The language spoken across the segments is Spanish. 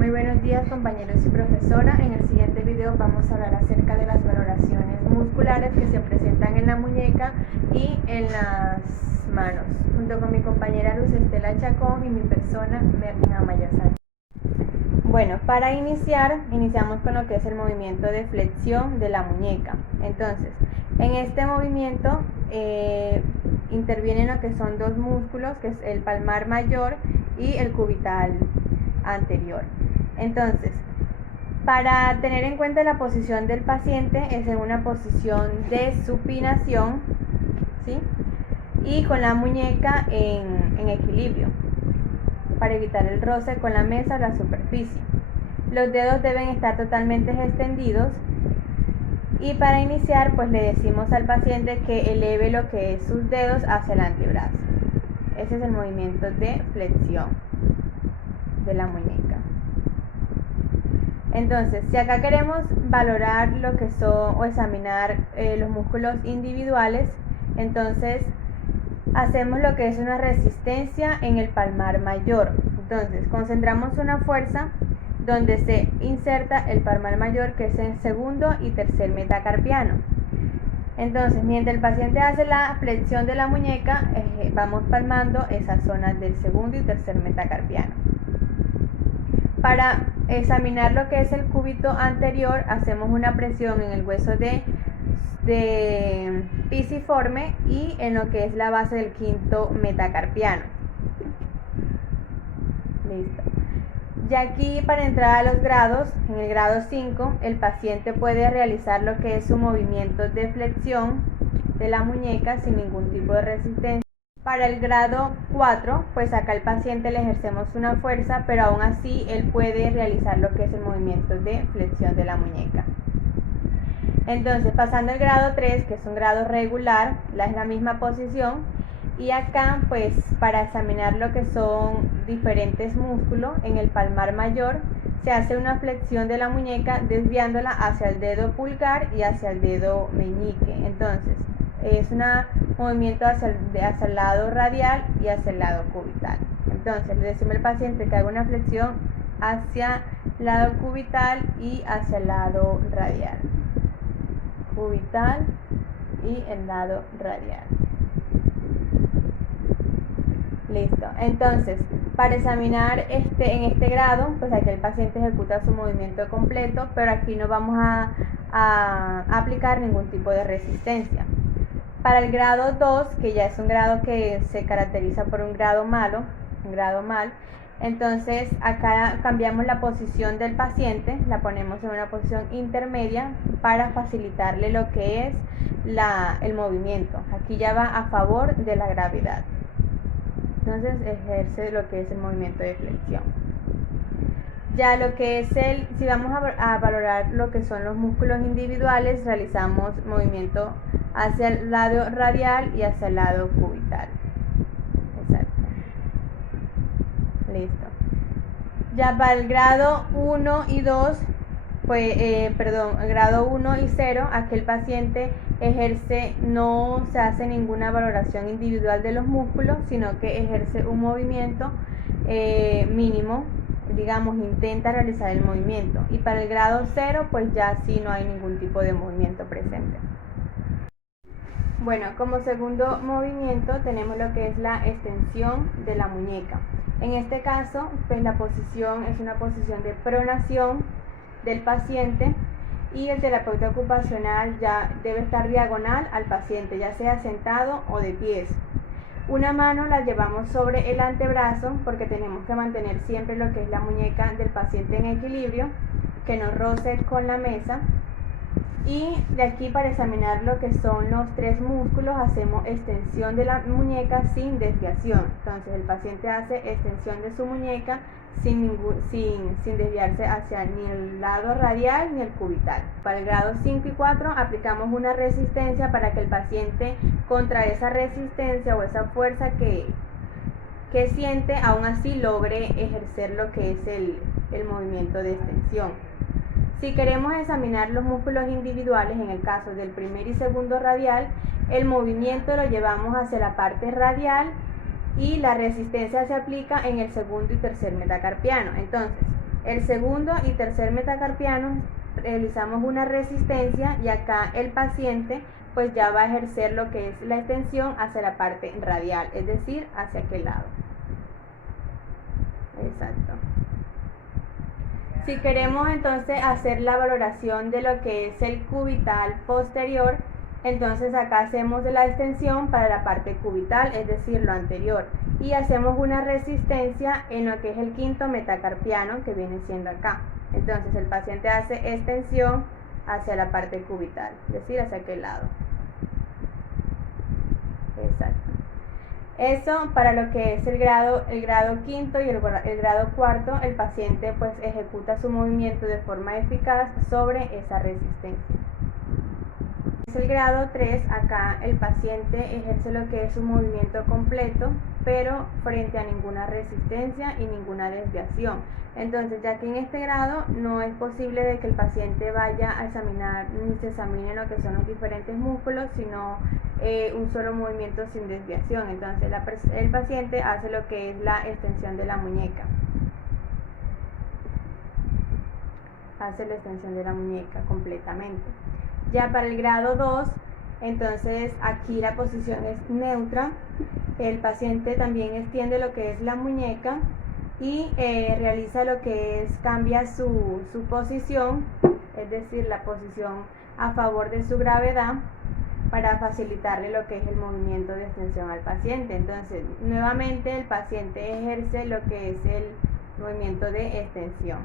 Muy buenos días compañeros y profesora. En el siguiente video vamos a hablar acerca de las valoraciones musculares que se presentan en la muñeca y en las manos, junto con mi compañera Luz Estela Chacón y mi persona Merlin Amaya Sánchez. Bueno, para iniciamos con lo que es el movimiento de flexión de la muñeca. Entonces, en este movimiento intervienen lo que son dos músculos, que es el palmar mayor y el cubital anterior. Entonces, para tener en cuenta la posición del paciente es en una posición de supinación, ¿sí? Y con la muñeca en equilibrio, para evitar el roce con la mesa o la superficie. Los dedos deben estar totalmente extendidos y para iniciar pues le decimos al paciente que eleve lo que es sus dedos hacia el antebrazo. Ese es el movimiento de flexión de la muñeca. Entonces, si acá queremos valorar lo que son o examinar los músculos individuales, entonces hacemos lo que es una resistencia en el palmar mayor. Entonces, concentramos una fuerza donde se inserta el palmar mayor, que es el segundo y tercer metacarpiano. Entonces, mientras el paciente hace la flexión de la muñeca, vamos palmando esas zonas del segundo y tercer metacarpiano. Para examinar lo que es el cúbito anterior, hacemos una presión en el hueso de pisiforme y en lo que es la base del quinto metacarpiano. Listo. Ya aquí, para entrar a los grados, en el grado 5, el paciente puede realizar lo que es su movimiento de flexión de la muñeca sin ningún tipo de resistencia. Para el grado 4, pues acá el paciente le ejercemos una fuerza, pero aún así él puede realizar lo que es el movimiento de flexión de la muñeca. Entonces, pasando al grado 3, que es un grado regular, es la misma posición, y acá pues para examinar lo que son diferentes músculos en el palmar mayor, se hace una flexión de la muñeca desviándola hacia el dedo pulgar y hacia el dedo meñique. Entonces, es un movimiento hacia el lado radial y hacia el lado cubital. Entonces, le decimos al paciente que haga una flexión hacia el lado cubital y hacia el lado radial. Cubital y el lado radial. Listo. Entonces, para examinar en este grado, pues aquí el paciente ejecuta su movimiento completo, pero aquí no vamos a aplicar ningún tipo de resistencia. Para el grado 2, que ya es un grado que se caracteriza por un grado mal, entonces acá cambiamos la posición del paciente, la ponemos en una posición intermedia para facilitarle lo que es el movimiento. Aquí ya va a favor de la gravedad. Entonces ejerce lo que es el movimiento de flexión. Ya lo que es si vamos a valorar lo que son los músculos individuales, realizamos movimiento hacia el lado radial y hacia el lado cubital. Exacto. Listo. Ya para el grado 1 y 2, grado 1 y 0, aquí el paciente no se hace ninguna valoración individual de los músculos, sino que ejerce un movimiento mínimo, digamos, intenta realizar el movimiento. Y para el grado 0, pues ya sí no hay ningún tipo de movimiento presente. Bueno, como segundo movimiento tenemos lo que es la extensión de la muñeca. En este caso, pues la posición es una posición de pronación del paciente y el terapeuta ocupacional ya debe estar diagonal al paciente, ya sea sentado o de pies. Una mano la llevamos sobre el antebrazo porque tenemos que mantener siempre lo que es la muñeca del paciente en equilibrio, que no roce con la mesa. Y de aquí, para examinar lo que son los tres músculos, hacemos extensión de la muñeca sin desviación. Entonces el paciente hace extensión de su muñeca sin desviarse hacia ni el lado radial ni el cubital. Para el grado 5 y 4 aplicamos una resistencia para que el paciente, contra esa resistencia o esa fuerza que siente, aún así logre ejercer lo que es el movimiento de extensión. Si queremos examinar los músculos individuales, en el caso del primer y segundo radial, el movimiento lo llevamos hacia la parte radial y la resistencia se aplica en el segundo y tercer metacarpiano. Entonces, El segundo y tercer metacarpiano realizamos una resistencia y acá el paciente pues ya va a ejercer lo que es la extensión hacia la parte radial, es decir, hacia aquel lado. Exacto. Si queremos entonces hacer la valoración de lo que es el cubital posterior, entonces acá hacemos la extensión para la parte cubital, es decir, lo anterior, y hacemos una resistencia en lo que es el quinto metacarpiano, que viene siendo acá. Entonces el paciente hace extensión hacia la parte cubital, es decir, hacia aquel lado. Exacto. Eso para lo que es el grado quinto y el grado cuarto, el paciente pues ejecuta su movimiento de forma eficaz sobre esa resistencia. Es el grado 3, acá el paciente ejerce lo que es un movimiento completo, pero frente a ninguna resistencia y ninguna desviación. Entonces, ya que en este grado no es posible de que el paciente vaya a examinar ni se examine lo que son los diferentes músculos, sino un solo movimiento sin desviación. Entonces, el paciente hace lo que es la extensión de la muñeca. Hace la extensión de la muñeca completamente. Ya para el grado 2, entonces aquí la posición es neutra. El paciente también extiende lo que es la muñeca y realiza lo que es, cambia su posición, es decir, la posición a favor de su gravedad para facilitarle lo que es el movimiento de extensión al paciente. Entonces, nuevamente el paciente ejerce lo que es el movimiento de extensión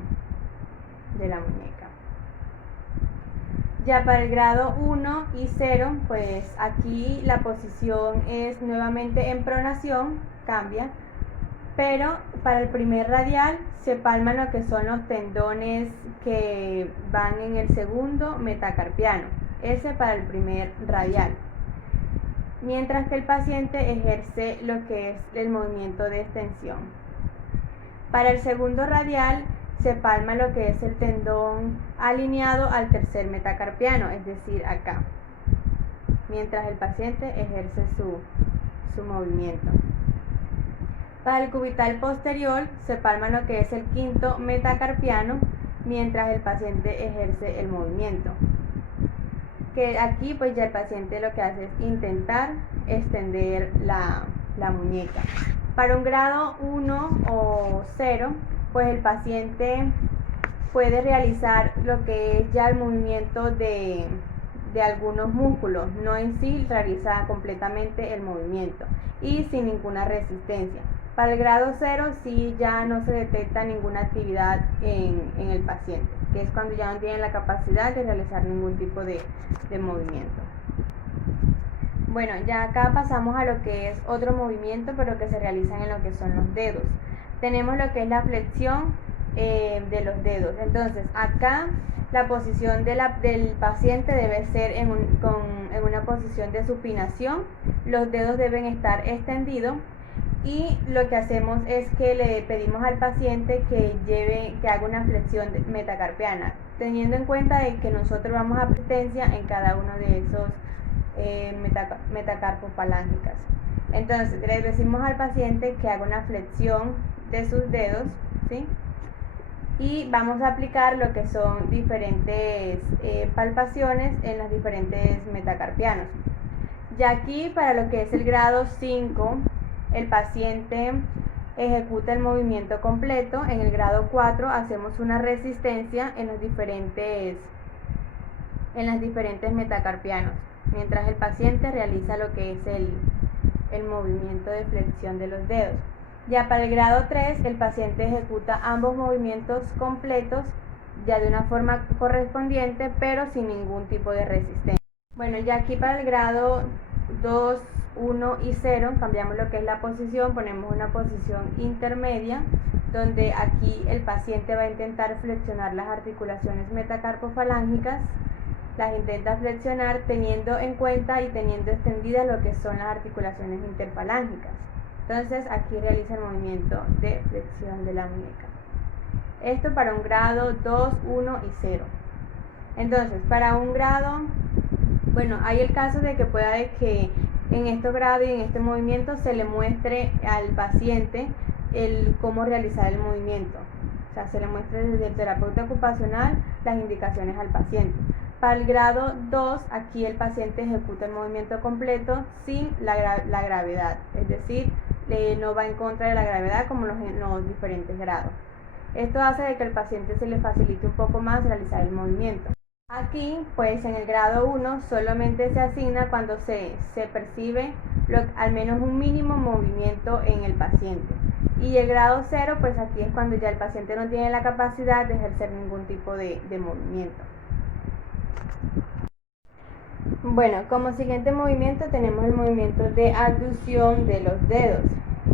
de la muñeca. Ya para el grado 1 y 0, pues aquí la posición es nuevamente en pronación, cambia, pero para el primer radial se palman lo que son los tendones que van en el segundo metacarpiano, ese para el primer radial, mientras que el paciente ejerce lo que es el movimiento de extensión. Para el segundo radial se palma lo que es el tendón alineado al tercer metacarpiano, es decir, acá, mientras el paciente ejerce su movimiento. Para el cubital posterior se palma lo que es el quinto metacarpiano, mientras el paciente ejerce el movimiento. Que aquí pues ya el paciente lo que hace es intentar extender la muñeca. Para un grado 1 o 0, pues el paciente puede realizar lo que es ya el movimiento de algunos músculos, no en sí realiza completamente el movimiento y sin ninguna resistencia. Para el grado 0 sí ya no se detecta ninguna actividad en el paciente, que es cuando ya no tiene la capacidad de realizar ningún tipo de movimiento. Bueno, ya acá pasamos a lo que es otro movimiento, pero que se realizan en lo que son los dedos. Tenemos lo que es la flexión de los dedos. Entonces, acá la posición del paciente debe ser en una posición de supinación. Los dedos deben estar extendidos y lo que hacemos es que le pedimos al paciente que haga una flexión metacarpiana, teniendo en cuenta de que nosotros vamos a presencia en cada uno de esos metacarpos falángicas. Entonces, le decimos al paciente que haga una flexión de sus dedos, ¿sí? Y vamos a aplicar lo que son diferentes palpaciones en los diferentes metacarpianos. Ya aquí, para lo que es el grado 5, el paciente ejecuta el movimiento completo. En el grado 4 hacemos una resistencia en los diferentes metacarpianos, mientras el paciente realiza lo que es el movimiento de flexión de los dedos. Ya para el grado 3, el paciente ejecuta ambos movimientos completos ya de una forma correspondiente, pero sin ningún tipo de resistencia. Bueno, ya aquí para el grado 2, 1 y 0 cambiamos lo que es la posición, ponemos una posición intermedia, donde aquí el paciente va a intentar flexionar las articulaciones metacarpofalángicas. Las intenta flexionar teniendo en cuenta y teniendo extendidas lo que son las articulaciones interfalángicas. Entonces aquí realiza el movimiento de flexión de la muñeca. Esto para un grado 2, 1 y 0. Entonces, para un grado, bueno, hay el caso de que pueda de que en estos grados y en este movimiento se le muestre al paciente cómo realizar el movimiento, sea, se le muestra desde el terapeuta ocupacional las indicaciones al paciente. Para el grado 2, aquí el paciente ejecuta el movimiento completo sin la gravedad, es decir, no va en contra de la gravedad como en los diferentes grados. Esto hace de que al paciente se le facilite un poco más realizar el movimiento. Aquí, pues en el grado 1 solamente se asigna cuando se percibe al menos un mínimo movimiento en el paciente. Y el grado 0, pues aquí es cuando ya el paciente no tiene la capacidad de ejercer ningún tipo de movimiento. Bueno, como siguiente movimiento tenemos el movimiento de abducción de los dedos.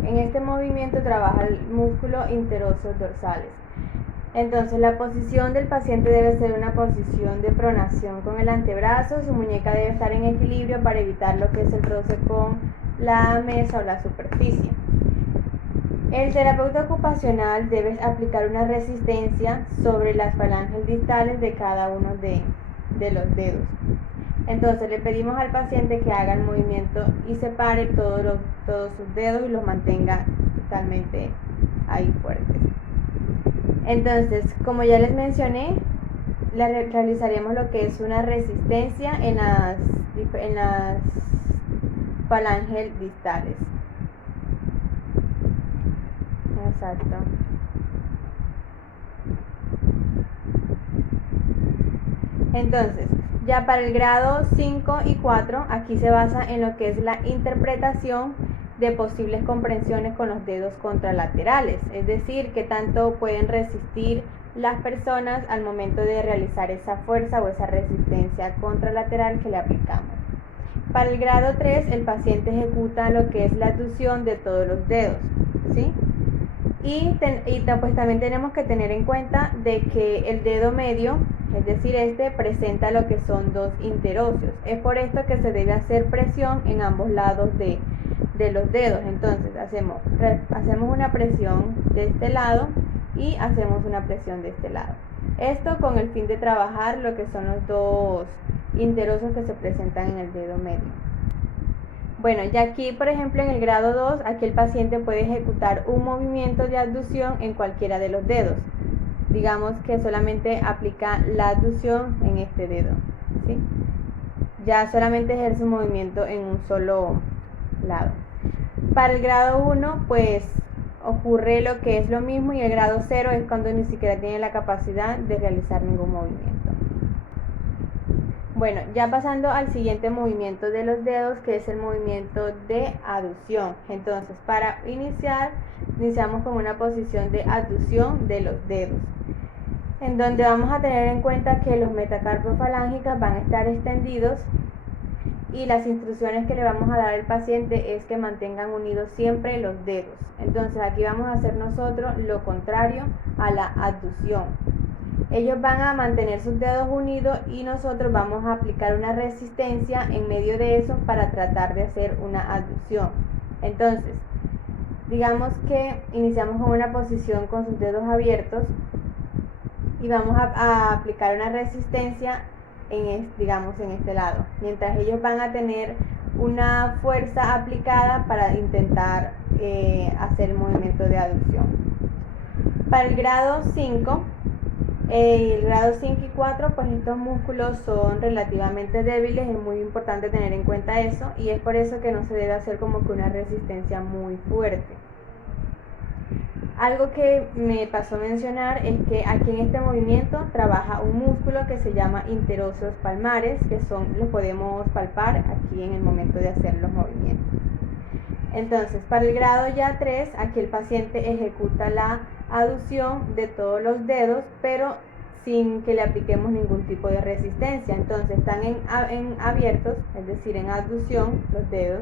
En este movimiento trabaja el músculo interosos dorsales. Entonces la posición del paciente debe ser una posición de pronación con el antebrazo. Su muñeca debe estar en equilibrio para evitar lo que es el roce con la mesa o la superficie. El terapeuta ocupacional debe aplicar una resistencia sobre las falanges distales de cada uno de los dedos. Entonces le pedimos al paciente que haga el movimiento y separe todos sus dedos y los mantenga totalmente ahí fuertes. Entonces, como ya les mencioné, realizaremos lo que es una resistencia en las falanges distales. Exacto. Entonces, ya para el grado 5 y 4, aquí se basa en lo que es la interpretación de posibles comprensiones con los dedos contralaterales, es decir, que tanto pueden resistir las personas al momento de realizar esa fuerza o esa resistencia contralateral que le aplicamos. Para el grado 3, el paciente ejecuta lo que es la abducción de todos los dedos, ¿sí? Y pues también tenemos que tener en cuenta de que el dedo medio, es decir, presenta lo que son dos interóseos. Es por esto que se debe hacer presión en ambos lados de los dedos. Entonces hacemos una presión de este lado y hacemos una presión de este lado. Esto con el fin de trabajar lo que son los dos interóseos que se presentan en el dedo medio. Bueno, ya aquí, por ejemplo, en el grado 2, aquí el paciente puede ejecutar un movimiento de abducción en cualquiera de los dedos. Digamos que solamente aplica la abducción en este dedo, ¿sí? Ya solamente ejerce un movimiento en un solo lado. Para el grado 1, pues ocurre lo que es lo mismo, y el grado 0 es cuando ni siquiera tiene la capacidad de realizar ningún movimiento. Bueno, ya pasando al siguiente movimiento de los dedos, que es el movimiento de aducción. Entonces, para iniciamos con una posición de aducción de los dedos, en donde vamos a tener en cuenta que los metacarpios falángicos van a estar extendidos, y las instrucciones que le vamos a dar al paciente es que mantengan unidos siempre los dedos. Entonces aquí vamos a hacer nosotros lo contrario a la abducción. Ellos van a mantener sus dedos unidos y nosotros vamos a aplicar una resistencia en medio de eso para tratar de hacer una abducción. Entonces, digamos que iniciamos con una posición con sus dedos abiertos y vamos a aplicar una resistencia en este lado, mientras ellos van a tener una fuerza aplicada para intentar hacer el movimiento de abducción. Para el grado 5, el grado 5 y 4, pues estos músculos son relativamente débiles, es muy importante tener en cuenta eso, y es por eso que no se debe hacer como que una resistencia muy fuerte. Algo que me pasó a mencionar es que aquí en este movimiento trabaja un músculo que se llama interóseos palmares, que los podemos palpar aquí en el momento de hacer los movimientos. Entonces, para el grado ya 3, aquí el paciente ejecuta la aducción de todos los dedos, pero sin que le apliquemos ningún tipo de resistencia. Entonces están en abiertos, es decir, en abducción los dedos,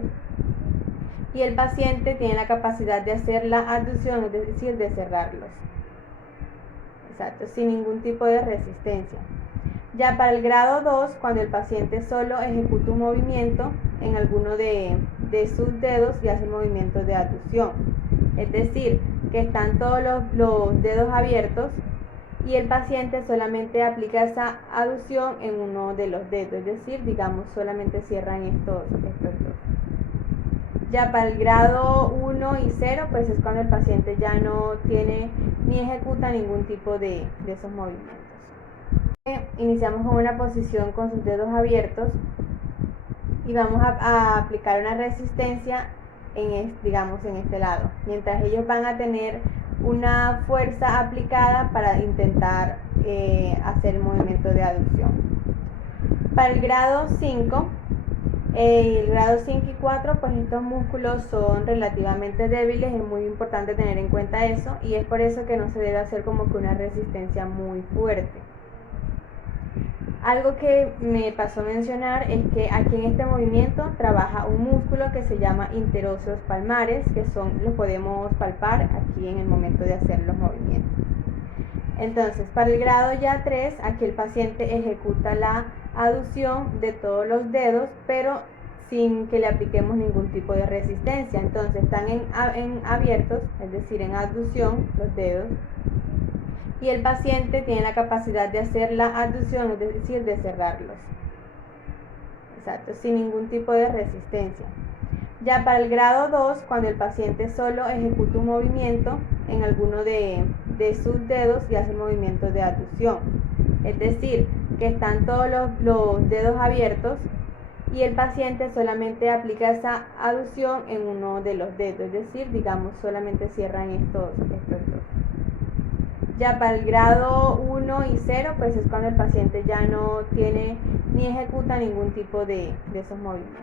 y el paciente tiene la capacidad de hacer la abducción, es decir, de cerrarlos. Exacto, sin ningún tipo de resistencia. Ya para el grado 2, cuando el paciente solo ejecuta un movimiento en alguno de sus dedos y hace el movimiento de abducción, es decir, que están todos los dedos abiertos y el paciente solamente aplica esa abducción en uno de los dedos, es decir, digamos, solamente cierran estos dos. Ya para el grado 1 y 0, pues es cuando el paciente ya no tiene ni ejecuta ningún tipo de esos movimientos. Iniciamos con una posición con sus dedos abiertos y vamos a aplicar una resistencia digamos en este lado, mientras ellos van a tener una fuerza aplicada para intentar hacer el movimiento de aducción. Para el grado 5, el grado 5 y 4, pues estos músculos son relativamente débiles, es muy importante tener en cuenta eso, y es por eso que no se debe hacer como que una resistencia muy fuerte. Algo que me pasó a mencionar es que aquí en este movimiento trabaja un músculo que se llama interóseos palmares, que los podemos palpar aquí en el momento de hacer los movimientos. Entonces, para el grado ya 3, aquí el paciente ejecuta la aducción de todos los dedos, pero sin que le apliquemos ningún tipo de resistencia. Entonces, están en abiertos, es decir, en aducción los dedos, y el paciente tiene la capacidad de hacer la aducción, es decir, de cerrarlos. Exacto, sin ningún tipo de resistencia. Ya para el grado 2, cuando el paciente solo ejecuta un movimiento en alguno de sus dedos y hace movimientos de aducción. Es decir, que están todos los dedos abiertos y el paciente solamente aplica esa aducción en uno de los dedos. Es decir, digamos, solamente cierran estos dos. Ya para el grado 1 y 0, pues es cuando el paciente ya no tiene ni ejecuta ningún tipo de esos movimientos.